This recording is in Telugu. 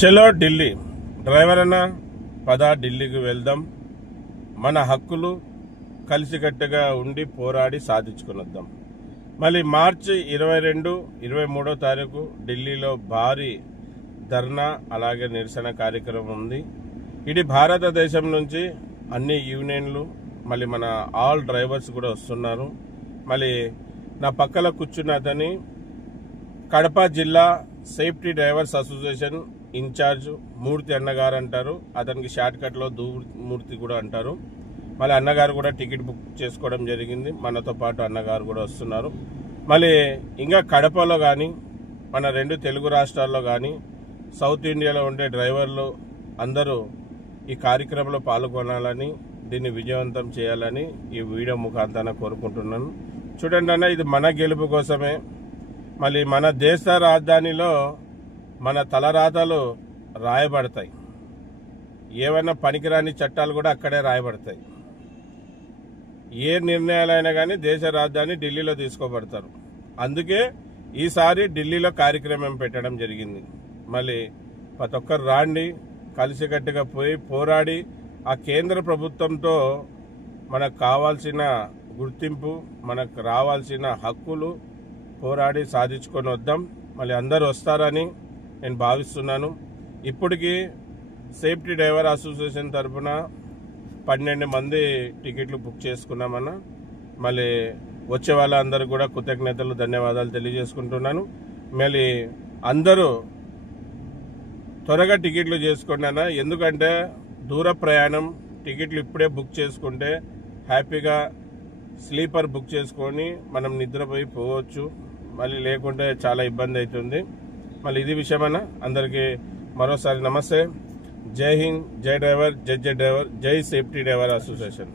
చలో ఢిల్లీ డ్రైవర్ అన్న పద ఢిల్లీకి వెళ్దాం. మన హక్కులు కలిసికట్టుగా ఉండి పోరాడి సాధించుకుని వద్దాం. మళ్ళీ మార్చి 22, 23వ తారీఖు ఢిల్లీలో భారీ ధర్నా అలాగే నిరసన కార్యక్రమం ఉంది. ఇది భారతదేశం నుంచి అన్ని యూనియన్లు మళ్ళీ మన ఆల్ డ్రైవర్స్ కూడా వస్తున్నారు. మళ్ళీ నా పక్కన కూర్చున్న అతని కడప జిల్లా సేఫ్టీ డ్రైవర్స్ అసోసియేషన్ ఇన్ఛార్జ్ మూర్తి అన్నగారు అంటారు. అతనికి షార్ట్ కట్ లో మూర్తి కూడా అంటారు. మళ్ళీ అన్నగారు కూడా టికెట్ బుక్ చేసుకోవడం జరిగింది. మనతో పాటు అన్నగారు కూడా వస్తున్నారు. మళ్ళీ ఇంకా కడపలో కానీ మన 2 తెలుగు రాష్ట్రాల్లో కానీ సౌత్ ఇండియాలో ఉండే డ్రైవర్లు అందరూ ఈ కార్యక్రమంలో పాల్గొనాలని దీన్ని విజయవంతం చేయాలని ఈ వీడియో ముఖాంతరం కోరుకుంటున్నాను. చూడండి అన్న, ఇది మన గెలుపు కోసమే. మళ్ళీ మన దేశ రాజధానిలో మన తలరాతలు రాయబడతాయి. ఏవైనా పనికిరాని చట్టాలు కూడా అక్కడే రాయబడతాయి. ఏ నిర్ణయాలైనా కానీ దేశ రాజధాని ఢిల్లీలో తీసుకోబడతారు. అందుకే ఈసారి ఢిల్లీలో కార్యక్రమం పెట్టడం జరిగింది. మళ్ళీ ప్రతి ఒక్కరు రాండి, కలిసికట్టుగా పోయి పోరాడి ఆ కేంద్ర ప్రభుత్వంతో మనకు కావాల్సిన గుర్తింపు, మనకు రావాల్సిన హక్కులు పోరాడి సాధించుకొని వద్దాం. మళ్ళీ అందరూ వస్తారని నేను భావిస్తున్నాను. ఇప్పటికీ సేఫ్టీ డ్రైవర్ అసోసియేషన్ తరఫున 12 మంది టికెట్లు బుక్ చేసుకున్నామన్నా. మళ్ళీ వచ్చే వాళ్ళందరూ కూడా కృతజ్ఞతలు, ధన్యవాదాలు తెలియజేసుకుంటున్నాను. మళ్ళీ అందరూ త్వరగా టికెట్లు చేసుకోండి అన్న. ఎందుకంటే దూర ప్రయాణం టికెట్లు ఇప్పుడే బుక్ చేసుకుంటే హ్యాపీగా స్లీపర్ బుక్ చేసుకొని మనం నిద్రపోయి పోవచ్చు. మళ్ళీ లేకుంటే చాలా ఇబ్బంది అవుతుంది. మళ్ళీ ఇది విషయమన్నా. అందరికీ మరోసారి నమస్తే. జై హింద్, జై డ్రైవర్, జై డ్రైవర్, జై సేఫ్టీ డ్రైవర్ అసోసియేషన్.